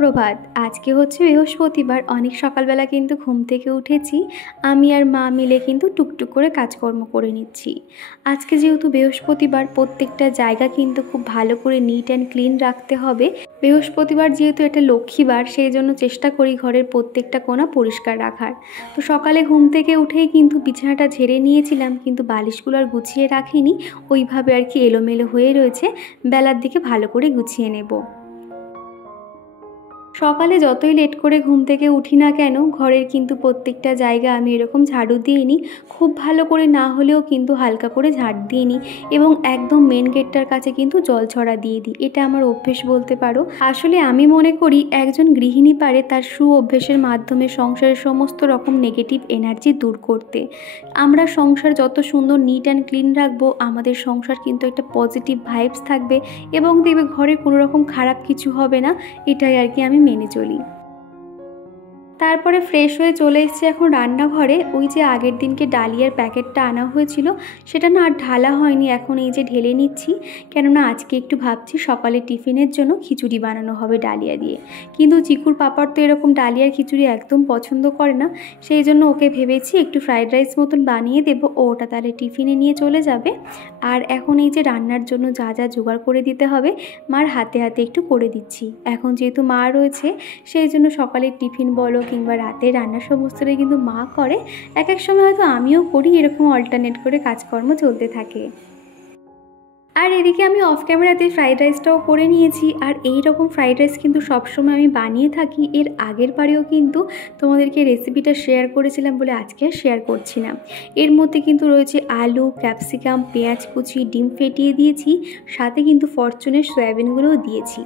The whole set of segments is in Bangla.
সুপ্রভাত। আজকে হচ্ছে বৃহস্পতিবার। অনেক সকালবেলা কিন্তু ঘুম থেকে উঠেছি। আমি আর মা মিলে কিন্তু টুকটুক করে কাজকর্ম করে নিচ্ছি। আজকে যেহেতু বৃহস্পতিবার, প্রত্যেকটা জায়গা কিন্তু খুব ভালো করে নিট অ্যান্ড ক্লিন রাখতে হবে। বৃহস্পতিবার যেহেতু এটা লক্ষ্মীবার, সেই জন্য চেষ্টা করি ঘরের প্রত্যেকটা কোণা পরিষ্কার রাখার। তো সকালে ঘুম থেকে উঠেই কিন্তু বিছানাটা ঝেড়ে নিয়েছিলাম, কিন্তু বালিশগুলো আর গুছিয়ে রাখিনি, ওইভাবে আর কি এলোমেলো হয়ে রয়েছে। বেলার দিকে ভালো করে গুছিয়ে নেব। সকালে যতই লেট করে ঘুম থেকে উঠি না কেন, ঘরের কিন্তু প্রত্যেকটা জায়গা আমি এরকম ঝাড়ু দিয়ে নিই। খুব ভালো করে না হলেও কিন্তু হালকা করে ঝাড় দিয়ে নিই এবং একদম মেন গেটটার কাছে কিন্তু জল ছড়া দিয়ে দিই। এটা আমার অভ্যেস বলতে পারো। আসলে আমি মনে করি একজন গৃহিণী পারে তার অভ্যেসের মাধ্যমে সংসারের সমস্ত রকম নেগেটিভ এনার্জি দূর করতে। আমরা সংসার যত সুন্দর নিট অ্যান্ড ক্লিন রাখবো, আমাদের সংসার কিন্তু একটা পজিটিভ ভাইবস থাকবে এবং দেখবে ঘরে কোনো রকম খারাপ কিছু হবে না। এটাই আর কি আমি মেনে চলি। তারপরে ফ্রেশ হয়ে চলে এসেছি এখন রান্নাঘরে। ওই যে আগের দিনকে ডালিয়ার প্যাকেটটা আনা হয়েছিল, সেটা না আর ঢালা হয়নি, এখন এই যে ঢেলে নিচ্ছি। কেননা আজকে একটু ভাবছি সকালে টিফিনের জন্য খিচুড়ি বানানো হবে ডালিয়া দিয়ে। কিন্তু চিকুর পাপার তো এরকম ডালিয়ার খিচুড়ি একদম পছন্দ করে না, সেই জন্য ওকে ভেবেছি একটু ফ্রাইড রাইস মতন বানিয়ে দেবো, ওটা তাহলে টিফিনে নিয়ে চলে যাবে। আর এখন এই যে রান্নার জন্য যা যা জোগাড় করে দিতে হবে, মার হাতে হাতে একটু করে দিচ্ছি। এখন যেহেতু মা রয়েছে, সেই জন্য সকালের টিফিন বলো কিংবা রাতে রান্না সমস্তটাই কিন্তু মা করে। এক এক সময় হয়তো আমিও করি, এরকম অল্টারনেট করে কাজকর্ম চলতে থাকে। আর এদিকে আমি অফ ক্যামেরাতে ফ্রাইড রাইসটাও করে নিয়েছি। আর এই রকম ফ্রাইড রাইস কিন্তু সবসময় আমি বানিয়ে থাকি। এর আগের বারেও কিন্তু তোমাদেরকে রেসিপিটা শেয়ার করেছিলাম বলে আজকে আর শেয়ার করছি না। এর মধ্যে কিন্তু রয়েছে আলু, ক্যাপসিকাম, পেঁয়াজ কুচি, ডিম ফেটিয়ে দিয়েছি, সাথে কিন্তু ফরচুনের সয়াবিনগুলোও দিয়েছি।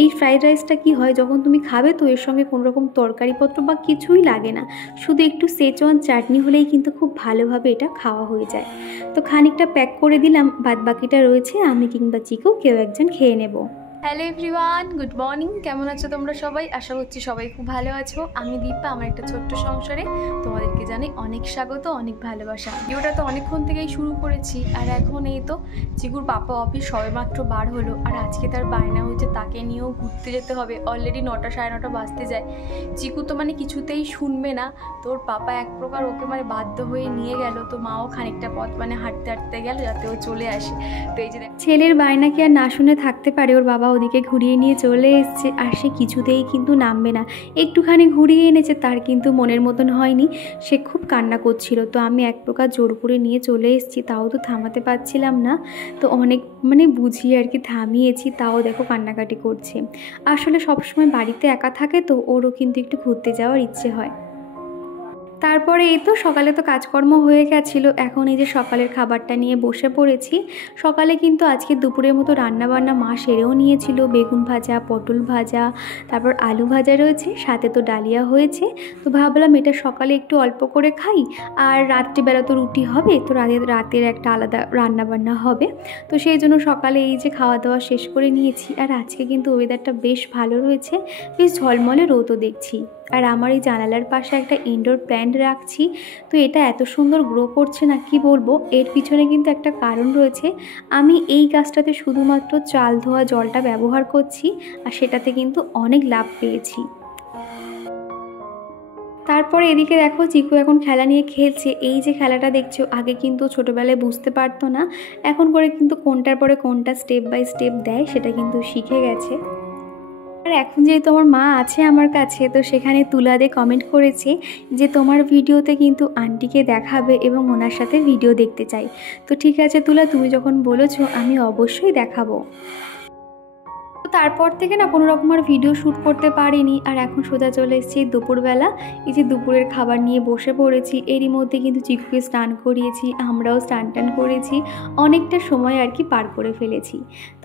এই ফ্রাইড রাইসটা কি হয়, যখন তুমি খাবে তো এর সঙ্গে কোনো রকম তরকারিপত্র বা কিছুই লাগে না, শুধু একটু সেচওয়ান চাটনি হলেই কিন্তু খুব ভালোভাবে এটা খাওয়া হয়ে যায়। তো খানিকটা প্যাক করে দিলাম, বাদ বাকিটা রয়েছে আমি কিংবা চিকু কেউ একজন খেয়ে নেব। Hello everyone, good morning. কেমন আছো তোমরা সবাই? আশা করছি সবাই খুব ভালো আছো। আমি দীপা, আমার একটা ছোট্ট সংসারে তোমাদেরকে জানাই অনেক স্বাগত, অনেক ভালোবাসা। ভিডিওটা তো অনেকক্ষণ থেকেই শুরু করেছি, আর এখন এই তো চিকুর পাপা অফিস সবেমাত্র বার হলো, আর আজকে তার বায়না হয়েছে তাকে নিয়েও ঘুরতে যেতে হবে। অলরেডি 9টা সাড়ে 9টা বাজতে যায়। চিকু তো মানে কিছুতেই শুনবে না, তোর পাপা এক প্রকার ওকে মানে বাধ্য হয়ে নিয়ে গেল। তো মাও খানিকটা পথ মানে হাঁটতে হাঁটতে গেল যাতে ও চলে আসে। তো এই যে ছেলের বায়না কি আর না শুনে থাকতে পারে? ওর বাবা ওদিকে ঘুরিয়ে নিয়ে চলে এসছে, আর সে কিছুতেই কিন্তু নামবে না। একটুখানি ঘুরিয়ে এনেছে, তার কিন্তু মনের মতন হয়নি, সে খুব কান্না করছিল। তো আমি এক প্রকার জোর করে নিয়ে চলে এসেছি, তাও তো থামাতে পারছিলাম না। তো অনেক মানে বুঝিয়ে আর কি থামিয়েছি, তাও দেখো কান্নাকাটি করছে। আসলে সবসময় বাড়িতে একা থাকে তো ওরও কিন্তু একটু ঘুরতে যাওয়ার ইচ্ছে হয়। তারপরে এই তো সকালে তো কাজকর্ম হয়ে গেছিলো, এখন এই যে সকালের খাবারটা নিয়ে বসে পড়েছি। সকালে কিন্তু আজকে দুপুরের মতো রান্নাবান্না মা সেরেও নিয়েছিল। বেগুন ভাজা, পটল ভাজা, তারপর আলু ভাজা রয়েছে, সাথে তো ডালিয়া হয়েছে। তো ভাবলাম এটা সকালে একটু অল্প করে খাই, আর রাত্রিবেলা তো রুটি হবে, তো রাতের একটা আলাদা রান্নাবান্না হবে। তো সেই জন্য সকালে এই যে খাওয়া দাওয়া শেষ করে নিয়েছি। আর আজকে কিন্তু ওয়েদারটা বেশ ভালো রয়েছে, বেশ ঝলমলে রোদও দেখছি। আর আমার এই জানালার পাশে একটা ইনডোর প্ল্যান্ট রাখছি, তো এটা এত সুন্দর গ্রো করছে না কি বলবো। এর পিছনে কিন্তু একটা কারণ রয়েছে। আমি এই গাছটাতে শুধুমাত্র চাল ধোয়া জলটা ব্যবহার করছি, আর সেটাতে কিন্তু অনেক লাভ পেয়েছি। তারপরে এদিকে দেখো চিকু এখন খেলা নিয়ে খেলছে। এই যে খেলাটা দেখছো, আগে কিন্তু ছোটোবেলায় বুঝতে পারতো না, এখন করে কিন্তু কোনটার পরে কোনটা স্টেপ বাই স্টেপ দেয় সেটা কিন্তু শিখে গেছে। আর এখন যেহেতু আমার মা আছে আমার কাছে, তো সেখানে তুলাদে কমেন্ট করেছে যে তোমার ভিডিওতে কিন্তু আন্টিকে দেখাবে এবং ওনার সাথে ভিডিও দেখতে চাই। তো ঠিক আছে তুলা, তুমি যখন বলেছো আমি অবশ্যই দেখাবো। তো তারপর থেকে না কোনো রকম আর ভিডিও শ্যুট করতে পারিনি। আর এখন সোজা চলে এসেছি দুপুরবেলা। এই যে দুপুরের খাবার নিয়ে বসে পড়েছি। এরই মধ্যে কিন্তু চিকুকে স্নান করিয়েছি, আমরাও স্নান টান করেছি, অনেকটা সময় আর কি পার করে ফেলেছি।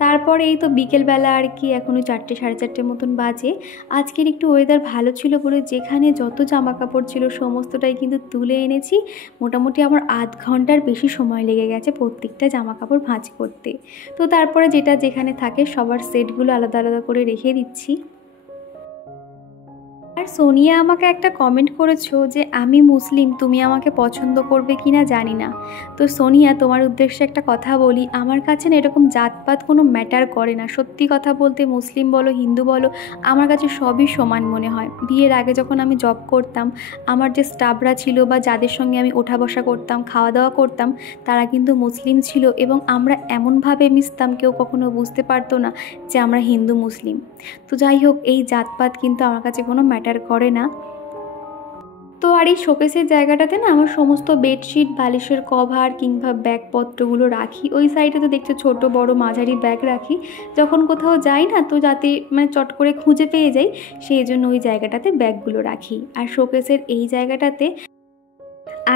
তারপরে এই তো বিকেলবেলা আর কি এখনও 4টে সাড়ে 4টের মতন বাজে। আজকের একটু ওয়েদার ভালো ছিল বলে যেখানে যত জামা কাপড় ছিল সমস্তটাই কিন্তু তুলে এনেছি। মোটামুটি আমার আধ ঘন্টার বেশি সময় লেগে গেছে প্রত্যেকটা জামা কাপড় ভাঁজ করতে। তো তারপরে যেটা যেখানে থাকে সবার সেটগুলো আলাদা আলাদা করে রেখে দিচ্ছি। আর সোনিয়া আমাকে একটা কমেন্ট করেছো যে আমি মুসলিম, তুমি আমাকে পছন্দ করবে কি না জানি না। তো সোনিয়া, তোমার উদ্দেশ্যে একটা কথা বলি, আমার কাছে না এরকম জাতপাত কোনো ম্যাটার করে না। সত্যি কথা বলতে মুসলিম বলো হিন্দু বলো, আমার কাছে সবই সমান মনে হয়। বিয়ের আগে যখন আমি জব করতাম, আমার যে স্টাফরা ছিল বা যাদের সঙ্গে আমি ওঠা বসা করতাম, খাওয়া দাওয়া করতাম, তারা কিন্তু মুসলিম ছিল এবং আমরা এমনভাবে মিশতাম কেউ কখনো বুঝতে পারতো না যে আমরা হিন্দু মুসলিম। তো যাই হোক, এই জাতপাত কিন্তু আমার কাছে কোনো ম্যাটার করে না। তো আর এই শোকেসের জায়গাটাতে না আমার সমস্ত বেডশিট, বালিশের কভার কিংবা ব্যাগপত্রগুলো রাখি। ওই সাইডে তো দেখছো ছোট বড় মাঝারি ব্যাগ রাখি, যখন কোথাও যাই না তো যাতে মানে চট করে খুঁজে পেয়ে যাই, সেই জন্য ওই জায়গাটাতে ব্যাগগুলো রাখি। আর শোকেসের এই জায়গাটাতে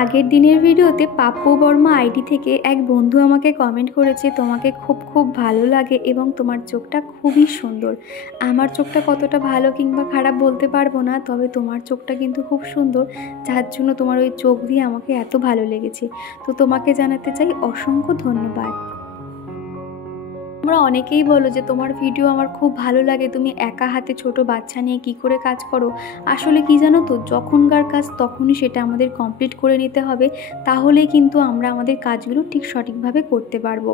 আগের দিনের ভিডিওতে পাপ্পু বর্মা আইডি থেকে এক বন্ধু আমাকে কমেন্ট করেছে তোমাকে খুব খুব ভালো লাগে এবং তোমার চোখটা খুবই সুন্দর। আমার চোখটা কতটা ভালো কিংবা খারাপ বলতে পারবো না, তবে তোমার চোখটা কিন্তু খুব সুন্দর, যার জন্য তোমার ওই চোখ দিয়ে আমাকে এত ভালো লেগেছে। তো তোমাকে জানাতে চাই অসংখ্য ধন্যবাদ। তোমরা অনেকেই বলো যে তোমার ভিডিও আমার খুব ভালো লাগে, তুমি একা হাতে ছোট বাচ্চা নিয়ে কি করে কাজ করো। আসলে কি জানো তো, যখনকার কাজ তখনই সেটা আমাদের কমপ্লিট করে নিতে হবে, তাহলেই কিন্তু আমরা আমাদের কাজগুলো ঠিক সঠিকভাবে করতে পারবো।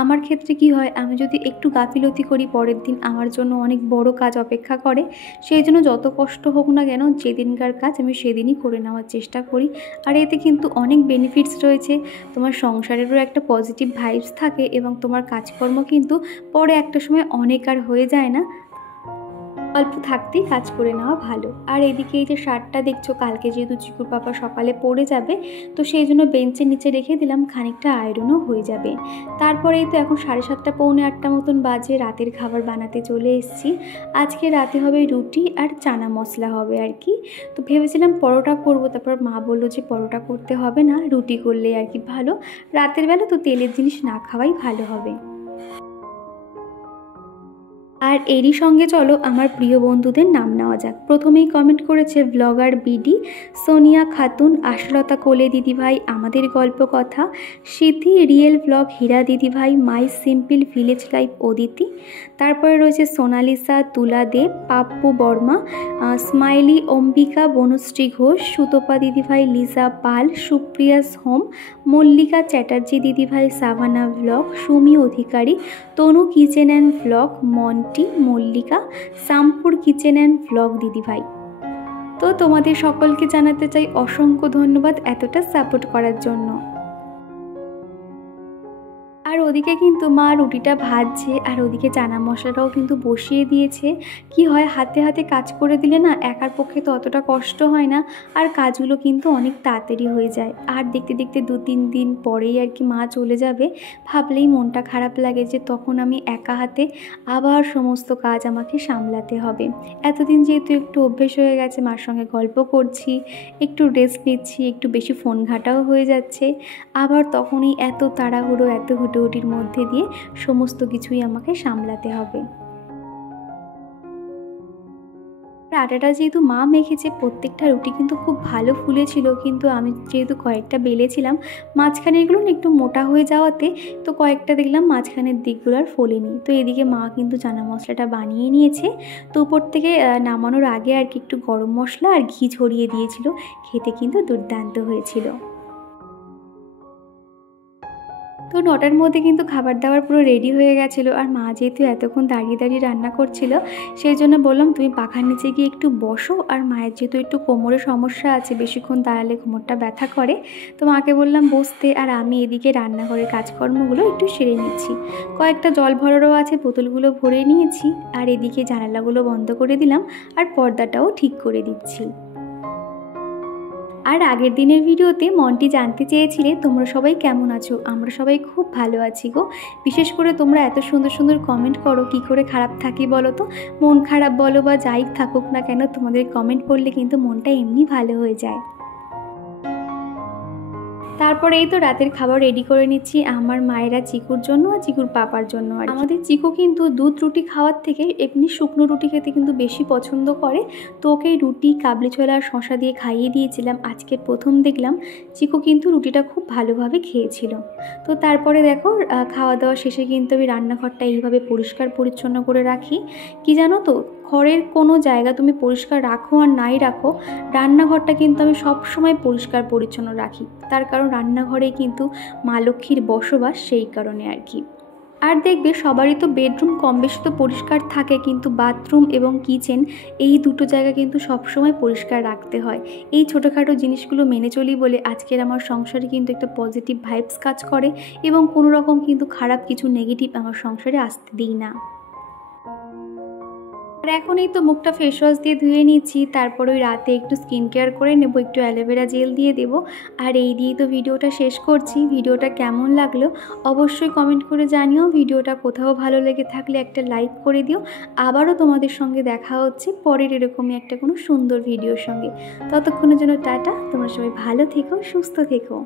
আমার ক্ষেত্রে কি হয়, আমি যদি একটু গাফিলতি করি পরের দিন আমার জন্য অনেক বড় কাজ অপেক্ষা করে। সেই জন্য যত কষ্ট হোক না কেন, যেদিনকার কাজ আমি সেদিনই করে নেওয়ার চেষ্টা করি। আর এতে কিন্তু অনেক বেনিফিটস রয়েছে, তোমার সংসারেরও একটা পজিটিভ ভাইবস থাকে এবং তোমার কাজকর্ম কিন্তু পরে একটা সময় অনেক আর হয়ে যায় না, অল্প থাকতেই কাজ করে নেওয়া ভালো। আর এদিকে এই যে শার্টটা দেখছো, কালকে যেহেতু চিকুর পাপা সকালে পড়ে যাবে, তো সেই জন্য বেঞ্চের নিচে রেখে দিলাম, খানিকটা আয়রনও হয়ে যাবে। তারপরেই তো এখন 7:30 পৌনে 8টা মতন বাজে, রাতের খাবার বানাতে চলে এসেছি। আজকে রাতে হবে রুটি আর চানা মশলা হবে আর কি। তো ভেবেছিলাম পরোটা করব, তারপর মা বললো যে পরোটা করতে হবে না, রুটি করলে আর কি ভালো, রাতের বেলা তো তেলের জিনিস না খাওয়াই ভালো হবে। আর এরই সঙ্গে চলো আমার প্রিয় বন্ধুদের নাম নেওয়া যাক। প্রথমেই কমেন্ট করেছে ব্লগার বিডি, সোনিয়া খাতুন, আশালতা কোলে দিদিভাই, আমাদের গল্প কথা, সিদ্ধি real blog, Hira Didibhai, my simple village life Aditi. তারপরে রয়েছে Sonalisa, Tula Dev, Pappu Barma, smiley, Ambika, Banashree Ghosh, Sutapa Didibhai, Liza Pal, Supriya's home, Mallika Chatterjee Didibhai, Savannah blog, Sumi Adhikari, Tanu kitchen and blog, Monti, Mallika, Sampur kitchen and blog Didibhai. তো তোমাদের সকলকে জানাতে চাই অসংখ্য ধন্যবাদ এতটা সাপোর্ট করার জন্য। আর ওদিকে কিন্তু মা রুটিটা ভাজছে আর ওদিকে চানা মশলাটাও কিন্তু বসিয়ে দিয়েছে। কি হয়, হাতে হাতে কাজ করে দিলে না একার পক্ষে তো অতটা কষ্ট হয় না, আর কাজগুলো কিন্তু অনেক তাড়াতাড়ি হয়ে যায়। আর দেখতে দেখতে 2-3 দিন পরেই আর কি মা চলে যাবে, ভাবলেই মনটা খারাপ লাগে যে তখন আমি একা হাতে আবার সমস্ত কাজ আমাকে সামলাতে হবে। এতদিন যেহেতু একটু অভ্যেস হয়ে গেছে, মার সঙ্গে গল্প করছি, একটু রেস্ট নিচ্ছি, একটু বেশি ফোন ঘাটাও হয়ে যাচ্ছে, আবার তখনই এত তাড়াহুড়ো এত হুটোহুটির মধ্যে দিয়ে সমস্ত কিছুই আমাকে সামলাতে হবে। আটাটা যেহেতু মা মেখেছে, প্রত্যেকটা রুটি কিন্তু খুব ভালো ফুলেছিল, কিন্তু আমি যেহেতু কয়েকটা বেলেছিলাম, মাঝখানেরগুলো না একটু মোটা হয়ে যাওয়াতে তো কয়েকটা দেখলাম মাঝখানের দিকগুলো আর ফোলেনি। তো এদিকে মা কিন্তু চানা মশলাটা বানিয়ে নিয়েছে, তো উপর থেকে নামানোর আগে আর কি একটু গরম মশলা আর ঘি ছড়িয়ে দিয়েছিল, খেতে কিন্তু দুর্দান্ত হয়েছিল। তো 9টার মধ্যে কিন্তু খাবার দাবার পুরো রেডি হয়ে গেছিলো। আর মা যেহেতু এতক্ষণ দাঁড়িয়ে দাঁড়িয়ে রান্না করছিল, সেই জন্য বললাম তুমি পাখার নিচে গিয়ে একটু বসো। আর মায়ের যেহেতু একটু কোমরে সমস্যা আছে, বেশিক্ষণ দাঁড়ালে কোমরটা ব্যথা করে, তো মাকে বললাম বসতে, আর আমি এদিকে রান্নাঘরের কাজকর্মগুলো একটু সেরে নিচ্ছি। কয়েকটা জল ভরারও আছে, বোতলগুলো ভরে নিয়েছি, আর এদিকে জানালাগুলো বন্ধ করে দিলাম আর পর্দাটাও ঠিক করে দিচ্ছি। আর আগের দিনের ভিডিওতে মন্টি জানতে চেয়েছিলে তোমরা সবাই কেমন আছো। আমরা সবাই খুব ভালো আছি গো। বিশেষ করে তোমরা এত সুন্দর সুন্দর কমেন্ট করো, কি করে খারাপ থাকি বলো তো। মন খারাপ বলো বা যাই থাকুক না কেন, তোমাদের কমেন্ট পড়লে কিন্তু মনটা এমনি ভালো হয়ে যায়। তারপরে এই তো রাতের খাবার রেডি করে নিচ্ছি আমার মায়েরা চিকুর জন্য আর চিকুর পাপার জন্য। আর আমাদের চিকু কিন্তু দুধ রুটি খাওয়ার থেকে এমনি শুকনো রুটি খেতে কিন্তু বেশি পছন্দ করে, তো ওকে রুটি, কাবলি ছোলা আর শশা দিয়ে খাইয়ে দিয়েছিলাম। আজকের প্রথম দেখলাম চিকু কিন্তু রুটিটা খুব ভালোভাবে খেয়েছিল। তো তারপরে দেখো খাওয়া দাওয়া শেষে কিন্তু আমি রান্নাঘরটা এইভাবে পরিষ্কার পরিচ্ছন্ন করে রাখি। কি জানো তো, ঘরের কোনো জায়গা তুমি পরিষ্কার রাখো আর নাই রাখো, রান্নাঘরটা কিন্তু আমি সবসময় পরিষ্কার পরিচ্ছন্ন রাখি। তার কারণ রান্নাঘরেই কিন্তু মা লক্ষ্মীর বসবাস, সেই কারণে আর কি। আর দেখবে সবারই তো বেডরুম কম বেশি তো পরিষ্কার থাকে, কিন্তু বাথরুম এবং কিচেন এই দুটো জায়গা কিন্তু সবসময় পরিষ্কার রাখতে হয়। এই ছোটোখাটো জিনিসগুলো মেনে চলি বলে আজকের আমার সংসারে কিন্তু একটা পজিটিভ ভাইবস কাজ করে এবং কোনো রকম কিন্তু খারাপ কিছু নেগেটিভ আমার সংসারে আসতে দিই না। আর এখন এই তো মুখটা ফেস ওয়াশ দিয়ে ধুয়ে নিচ্ছি, তারপর ওই রাতে একটু স্কিন কেয়ার করে নেব, একটু অ্যালোভেরা জেল দিয়ে দেবো। আর এই দিয়েই তো ভিডিওটা শেষ করছি। ভিডিওটা কেমন লাগলো অবশ্যই কমেন্ট করে জানিও। ভিডিওটা কোথাও ভালো লেগে থাকলে একটা লাইক করে দিও। আবারও তোমাদের সঙ্গে দেখা হচ্ছে পরের এরকমই একটা কোনো সুন্দর ভিডিওর সঙ্গে। ততক্ষণের জন্য টাটা, তোমরা সবাই ভালো থেকো, সুস্থ থেকো।